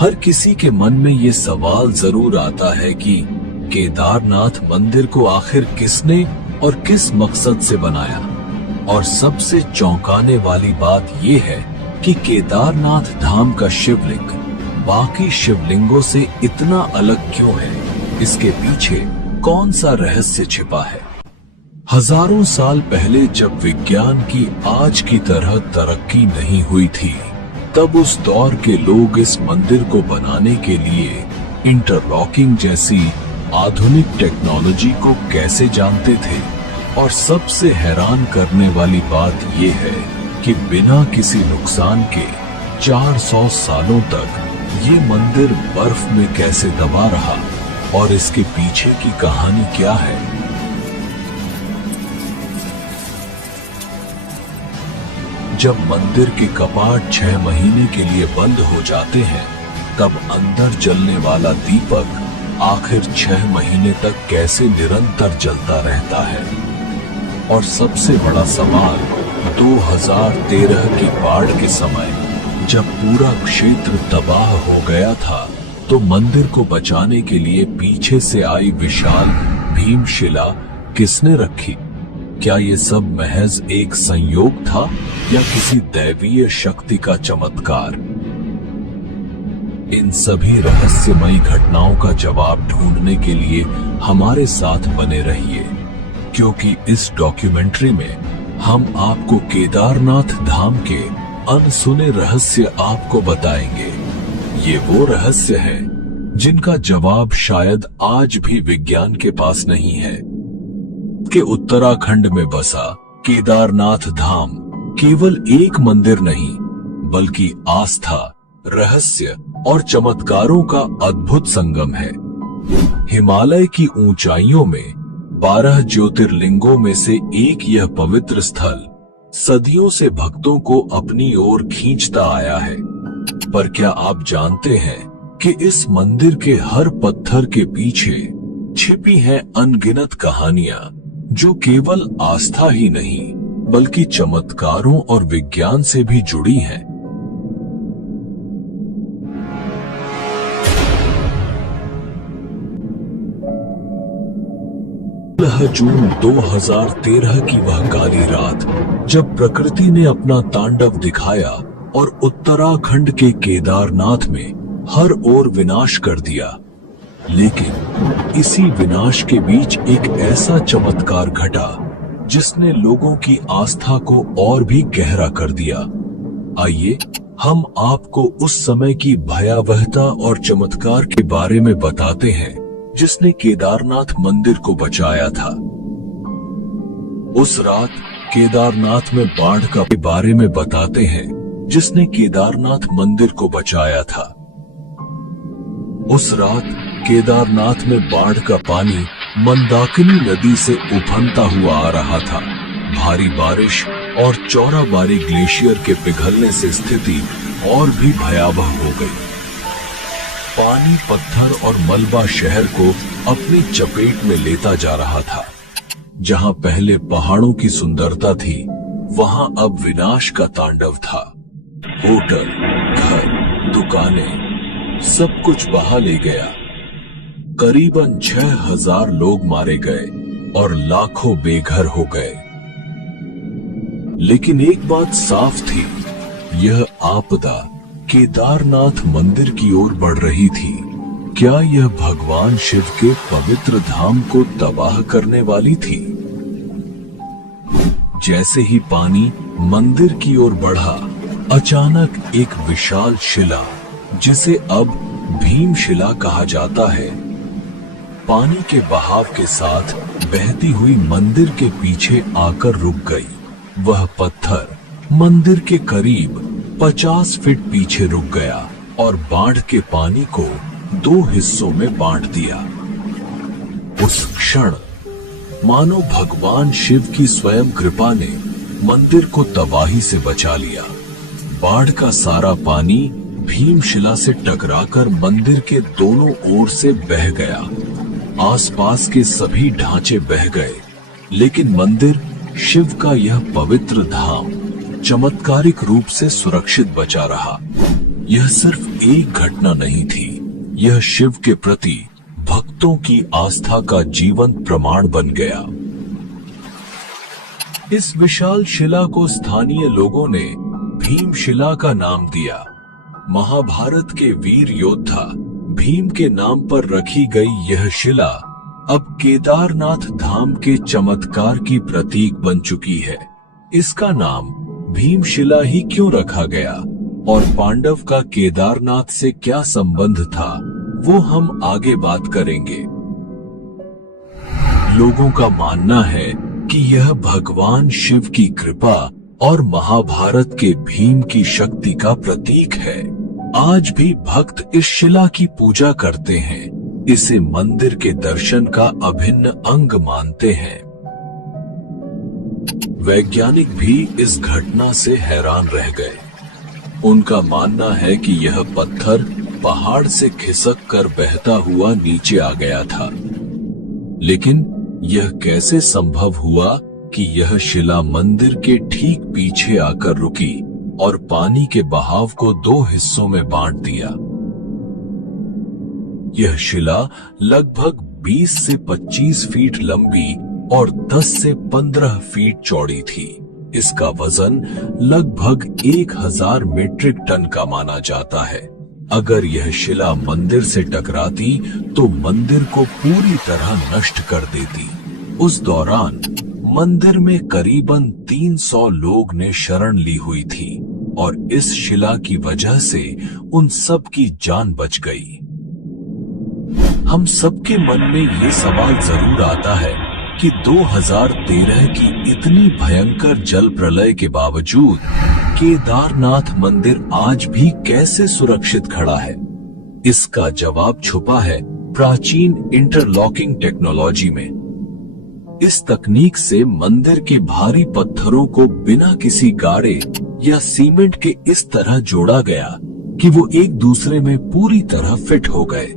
हर किसी के मन में ये सवाल जरूर आता है कि केदारनाथ मंदिर को आखिर किसने और किस मकसद से बनाया। और सबसे चौंकाने वाली बात ये है कि केदारनाथ धाम का शिवलिंग बाकी शिवलिंगों से इतना अलग क्यों है, इसके पीछे कौन सा रहस्य छिपा है। हजारों साल पहले जब विज्ञान की आज की तरह तरक्की नहीं हुई थी, तब उस दौर के लोग इस मंदिर को बनाने के लिए इंटरलॉकिंग जैसी आधुनिक टेक्नोलॉजी को कैसे जानते थे। और सबसे हैरान करने वाली बात यह है कि बिना किसी नुकसान के 400 सालों तक ये मंदिर बर्फ में कैसे दबा रहा और इसके पीछे की कहानी क्या है। जब मंदिर के कपाट 6 महीने के लिए बंद हो जाते हैं, तब अंदर जलने वाला दीपक आखिर 6 महीने तक कैसे निरंतर जलता रहता है। और सबसे बड़ा सवाल 2013 की बाढ़ के समय जब पूरा क्षेत्र तबाह हो गया था, तो मंदिर को बचाने के लिए पीछे से आई विशाल भीमशिला किसने रखी। क्या ये सब महज एक संयोग था या किसी दैवीय शक्ति का चमत्कार। इन सभी रहस्यमयी घटनाओं का जवाब ढूंढने के लिए हमारे साथ बने रहिए, क्योंकि इस डॉक्यूमेंट्री में हम आपको केदारनाथ धाम के अनसुने रहस्य आपको बताएंगे। ये वो रहस्य है जिनका जवाब शायद आज भी विज्ञान के पास नहीं है। के उत्तराखंड में बसा केदारनाथ धाम केवल एक मंदिर नहीं, बल्कि आस्था, रहस्य और चमत्कारों का अद्भुत संगम है। हिमालय की ऊंचाइयों में 12 ज्योतिर्लिंगों में से एक यह पवित्र स्थल सदियों से भक्तों को अपनी ओर खींचता आया है। पर क्या आप जानते हैं कि इस मंदिर के हर पत्थर के पीछे छिपी हैं अनगिनत कहानियां, जो केवल आस्था ही नहीं बल्कि चमत्कारों और विज्ञान से भी जुड़ी हैं। जून 2013 की वह काली रात, जब प्रकृति ने अपना तांडव दिखाया और उत्तराखंड के केदारनाथ में हर ओर विनाश कर दिया। लेकिन इसी विनाश के बीच एक ऐसा चमत्कार घटा जिसने लोगों की आस्था को और भी गहरा कर दिया। आइए हम आपको उस समय की भयावहता और चमत्कार के बारे में बताते हैं जिसने केदारनाथ मंदिर को बचाया था। उस रात केदारनाथ में बाढ़ का बारे में बताते हैं जिसने केदारनाथ मंदिर को बचाया था। उस रात केदारनाथ में बाढ़ का पानी मंदाकिनी नदी से उफनता हुआ आ रहा था। भारी बारिश और चौराबाड़ी ग्लेशियर के पिघलने से स्थिति और भी भयावह हो गई। पानी, पत्थर और मलबा शहर को अपनी चपेट में लेता जा रहा था। जहां पहले पहाड़ों की सुंदरता थी, वहां अब विनाश का तांडव था। होटल, घर, दुकानें, सब कुछ बहा ले गया। करीबन 6000 लोग मारे गए और लाखों बेघर हो गए। लेकिन एक बात साफ थी, यह आपदा केदारनाथ मंदिर की ओर बढ़ रही थी। क्या यह भगवान शिव के पवित्र धाम को तबाह करने वाली थी? जैसे ही पानी मंदिर की ओर बढ़ा, अचानक एक विशाल शिला, जिसे अब भीमशिला कहा जाता है, पानी के बहाव के साथ बहती हुई मंदिर के पीछे आकर रुक गई। वह पत्थर मंदिर के करीब 50 फीट पीछे रुक गया और बाढ़ के पानी को 2 हिस्सों में बांट दिया। उस क्षण मानो भगवान शिव की स्वयं कृपा ने मंदिर को तबाही से बचा लिया। बाढ़ का सारा पानी भीमशिला से टकराकर मंदिर के दोनों ओर से बह गया। आसपास के सभी ढांचे बह गए, लेकिन मंदिर, शिव का यह पवित्र धाम, चमत्कारिक रूप से सुरक्षित बचा रहा। यह सिर्फ एक घटना नहीं थी, यह शिव के प्रति भक्तों की आस्था का जीवंत प्रमाण बन गया। इस विशाल शिला को स्थानीय लोगों ने भीमशिला का नाम दिया। महाभारत के वीर योद्धा भीम के नाम पर रखी गई यह शिला अब केदारनाथ धाम के चमत्कार की प्रतीक बन चुकी है। इसका नाम भीमशिला ही क्यों रखा गया और पांडव का केदारनाथ से क्या संबंध था, वो हम आगे बात करेंगे। लोगों का मानना है कि यह भगवान शिव की कृपा और महाभारत के भीम की शक्ति का प्रतीक है। आज भी भक्त इस शिला की पूजा करते हैं, इसे मंदिर के दर्शन का अभिन्न अंग मानते हैं। वैज्ञानिक भी इस घटना से हैरान रह गए। उनका मानना है कि यह पत्थर पहाड़ से खिसक कर बहता हुआ नीचे आ गया था, लेकिन यह कैसे संभव हुआ कि यह शिला मंदिर के ठीक पीछे आकर रुकी और पानी के बहाव को दो हिस्सों में बांट दिया। यह शिला लगभग 20 से 25 फीट लंबी और 10 से 15 फीट चौड़ी थी। इसका वजन लगभग 1000 मीट्रिक टन का माना जाता है। अगर यह शिला मंदिर से टकराती तो मंदिर को पूरी तरह नष्ट कर देती। उस दौरान मंदिर में करीबन 300 लोग ने शरण ली हुई थी और इस शिला की वजह से उन सब की जान बच गई। हम सबके मन में ये सवाल जरूर आता है कि 2013 की इतनी भयंकर जल प्रलय के बावजूद केदारनाथ मंदिर आज भी कैसे सुरक्षित खड़ा है। इसका जवाब छुपा है प्राचीन इंटरलॉकिंग टेक्नोलॉजी में। इस तकनीक से मंदिर के भारी पत्थरों को बिना किसी गाड़े या सीमेंट के इस तरह जोड़ा गया कि वो एक दूसरे में पूरी तरह फिट हो गए।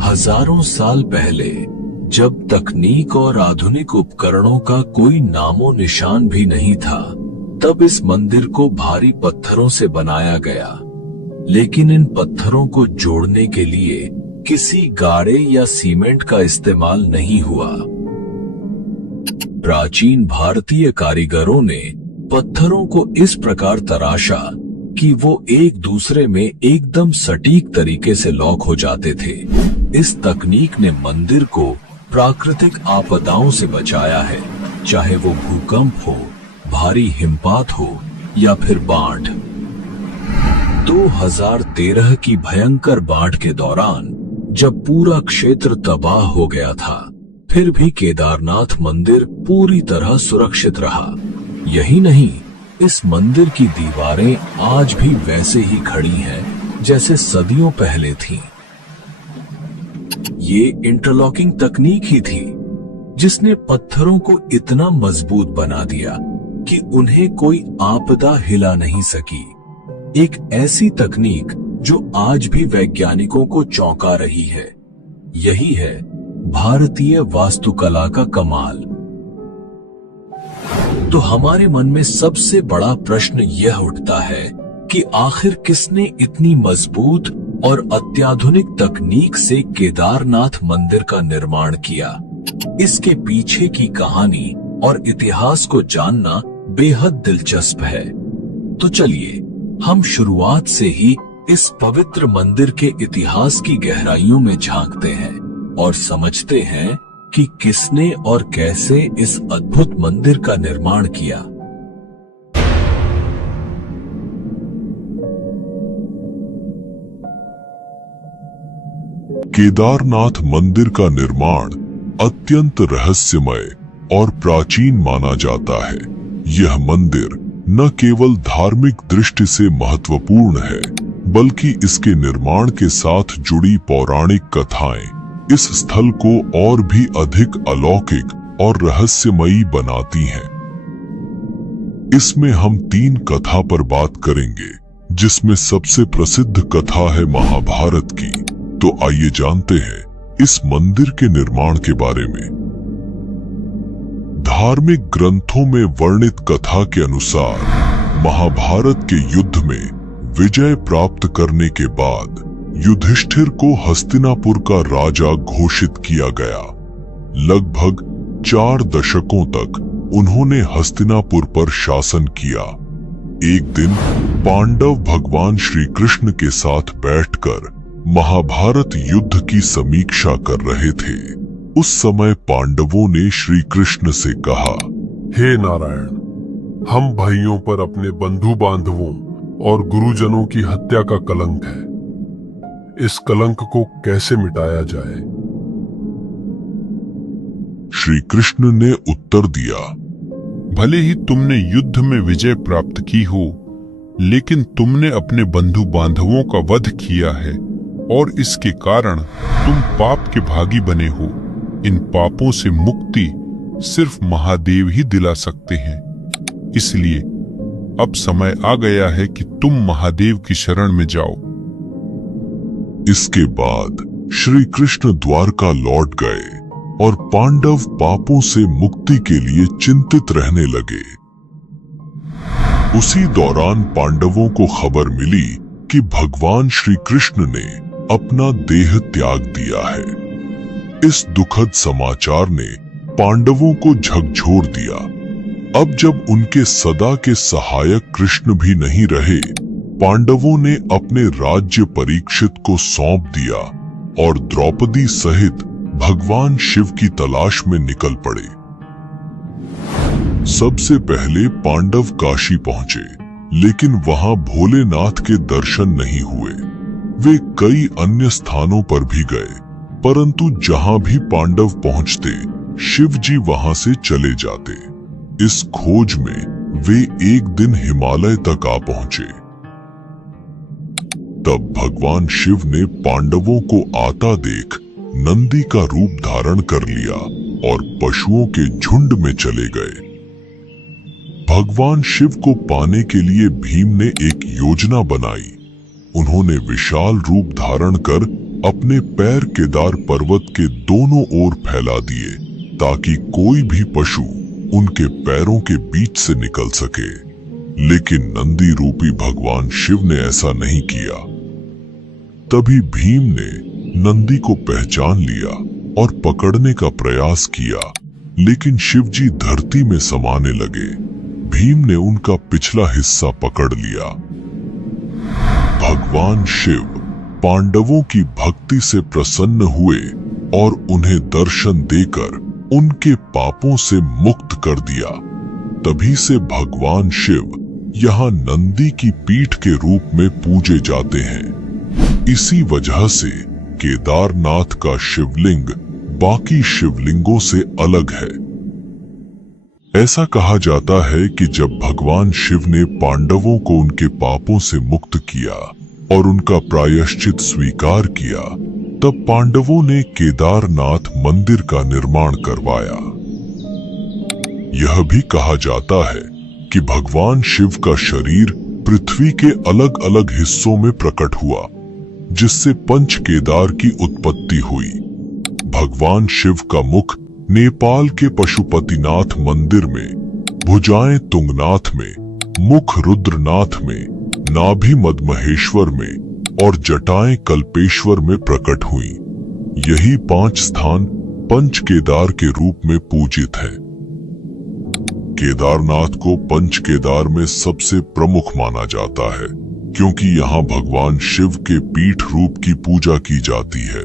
हजारों साल पहले जब तकनीक और आधुनिक उपकरणों का कोई नामो निशान भी नहीं था, तब इस मंदिर को भारी पत्थरों से बनाया गया। लेकिन इन पत्थरों को जोड़ने के लिए किसी गाड़े या सीमेंट का इस्तेमाल नहीं हुआ। प्राचीन भारतीय कारीगरों ने पत्थरों को इस प्रकार तराशा कि वो एक दूसरे में एकदम सटीक तरीके से लॉक हो जाते थे। इस तकनीक ने मंदिर को प्राकृतिक आपदाओं से बचाया है, चाहे वो भूकंप हो, भारी हिमपात हो या फिर बाढ़। 2013 की भयंकर बाढ़ के दौरान जब पूरा क्षेत्र तबाह हो गया था, फिर भी केदारनाथ मंदिर पूरी तरह सुरक्षित रहा। यही नहीं, इस मंदिर की दीवारें आज भी वैसे ही खड़ी हैं जैसे सदियों पहले थीं। ये इंटरलॉकिंग तकनीक ही थी जिसने पत्थरों को इतना मजबूत बना दिया कि उन्हें कोई आपदा हिला नहीं सकी। एक ऐसी तकनीक जो आज भी वैज्ञानिकों को चौंका रही है। यही है भारतीय वास्तुकला का कमाल। तो हमारे मन में सबसे बड़ा प्रश्न यह उठता है कि आखिर किसने इतनी मजबूत और अत्याधुनिक तकनीक से केदारनाथ मंदिर का निर्माण किया। इसके पीछे की कहानी और इतिहास को जानना बेहद दिलचस्प है। तो चलिए हम शुरुआत से ही इस पवित्र मंदिर के इतिहास की गहराइयों में झांकते हैं और समझते हैं कि किसने और कैसे इस अद्भुत मंदिर का निर्माण किया। केदारनाथ मंदिर का निर्माण अत्यंत रहस्यमय और प्राचीन माना जाता है। यह मंदिर न केवल धार्मिक दृष्टि से महत्वपूर्ण है, बल्कि इसके निर्माण के साथ जुड़ी पौराणिक कथाएं इस स्थल को और भी अधिक अलौकिक और रहस्यमयी बनाती हैं। इसमें हम 3 कथा पर बात करेंगे, जिसमें सबसे प्रसिद्ध कथा है महाभारत की। तो आइए जानते हैं इस मंदिर के निर्माण के बारे में। धार्मिक ग्रंथों में वर्णित कथा के अनुसार महाभारत के युद्ध में विजय प्राप्त करने के बाद युधिष्ठिर को हस्तिनापुर का राजा घोषित किया गया। लगभग 4 दशकों तक उन्होंने हस्तिनापुर पर शासन किया। एक दिन पांडव भगवान श्री कृष्ण के साथ बैठकर महाभारत युद्ध की समीक्षा कर रहे थे। उस समय पांडवों ने श्री कृष्ण से कहा, हे नारायण, हम भाइयों पर अपने बंधु बांधवों और गुरुजनों की हत्या का कलंक है। इस कलंक को कैसे मिटाया जाए? श्री कृष्ण ने उत्तर दिया, भले ही तुमने युद्ध में विजय प्राप्त की हो, लेकिन तुमने अपने बंधु बांधवों का वध किया है और इसके कारण तुम पाप के भागी बने हो। इन पापों से मुक्ति सिर्फ महादेव ही दिला सकते हैं। इसलिए अब समय आ गया है कि तुम महादेव की शरण में जाओ। इसके बाद श्री कृष्ण द्वारका लौट गए और पांडव पापों से मुक्ति के लिए चिंतित रहने लगे। उसी दौरान पांडवों को खबर मिली कि भगवान श्री कृष्ण ने अपना देह त्याग दिया है। इस दुखद समाचार ने पांडवों को झकझोर दिया। अब जब उनके सदा के सहायक कृष्ण भी नहीं रहे, पांडवों ने अपने राज्य परीक्षित को सौंप दिया और द्रौपदी सहित भगवान शिव की तलाश में निकल पड़े। सबसे पहले पांडव काशी पहुंचे, लेकिन वहां भोलेनाथ के दर्शन नहीं हुए। वे कई अन्य स्थानों पर भी गए, परंतु जहां भी पांडव पहुंचते, शिव जी वहां से चले जाते। इस खोज में वे एक दिन हिमालय तक आ पहुंचे। तब भगवान शिव ने पांडवों को आता देख नंदी का रूप धारण कर लिया और पशुओं के झुंड में चले गए। भगवान शिव को पाने के लिए भीम ने एक योजना बनाई। उन्होंने विशाल रूप धारण कर अपने पैर केदार पर्वत के दोनों ओर फैला दिए, ताकि कोई भी पशु उनके पैरों के बीच से निकल सके। लेकिन नंदी रूपी भगवान शिव ने ऐसा नहीं किया। तभी भीम ने नंदी को पहचान लिया और पकड़ने का प्रयास किया, लेकिन शिव जी धरती में समाने लगे। भीम ने उनका पिछला हिस्सा पकड़ लिया। भगवान शिव पांडवों की भक्ति से प्रसन्न हुए और उन्हें दर्शन देकर उनके पापों से मुक्त कर दिया। तभी से भगवान शिव यहाँ नंदी की पीठ के रूप में पूजे जाते हैं। इसी वजह से केदारनाथ का शिवलिंग बाकी शिवलिंगों से अलग है। ऐसा कहा जाता है कि जब भगवान शिव ने पांडवों को उनके पापों से मुक्त किया और उनका प्रायश्चित स्वीकार किया, तब पांडवों ने केदारनाथ मंदिर का निर्माण करवाया। यह भी कहा जाता है कि भगवान शिव का शरीर पृथ्वी के अलग अलग हिस्सों में प्रकट हुआ, जिससे पंच केदार की उत्पत्ति हुई। भगवान शिव का मुख नेपाल के पशुपतिनाथ मंदिर में, भुजाएं तुंगनाथ में, मुख रुद्रनाथ में, नाभि मदमहेश्वर में और जटाएं कल्पेश्वर में प्रकट हुई। यही 5 स्थान पंच केदार के रूप में पूजित है। केदारनाथ को पंच केदार में सबसे प्रमुख माना जाता है, क्योंकि यहाँ भगवान शिव के पीठ रूप की पूजा की जाती है।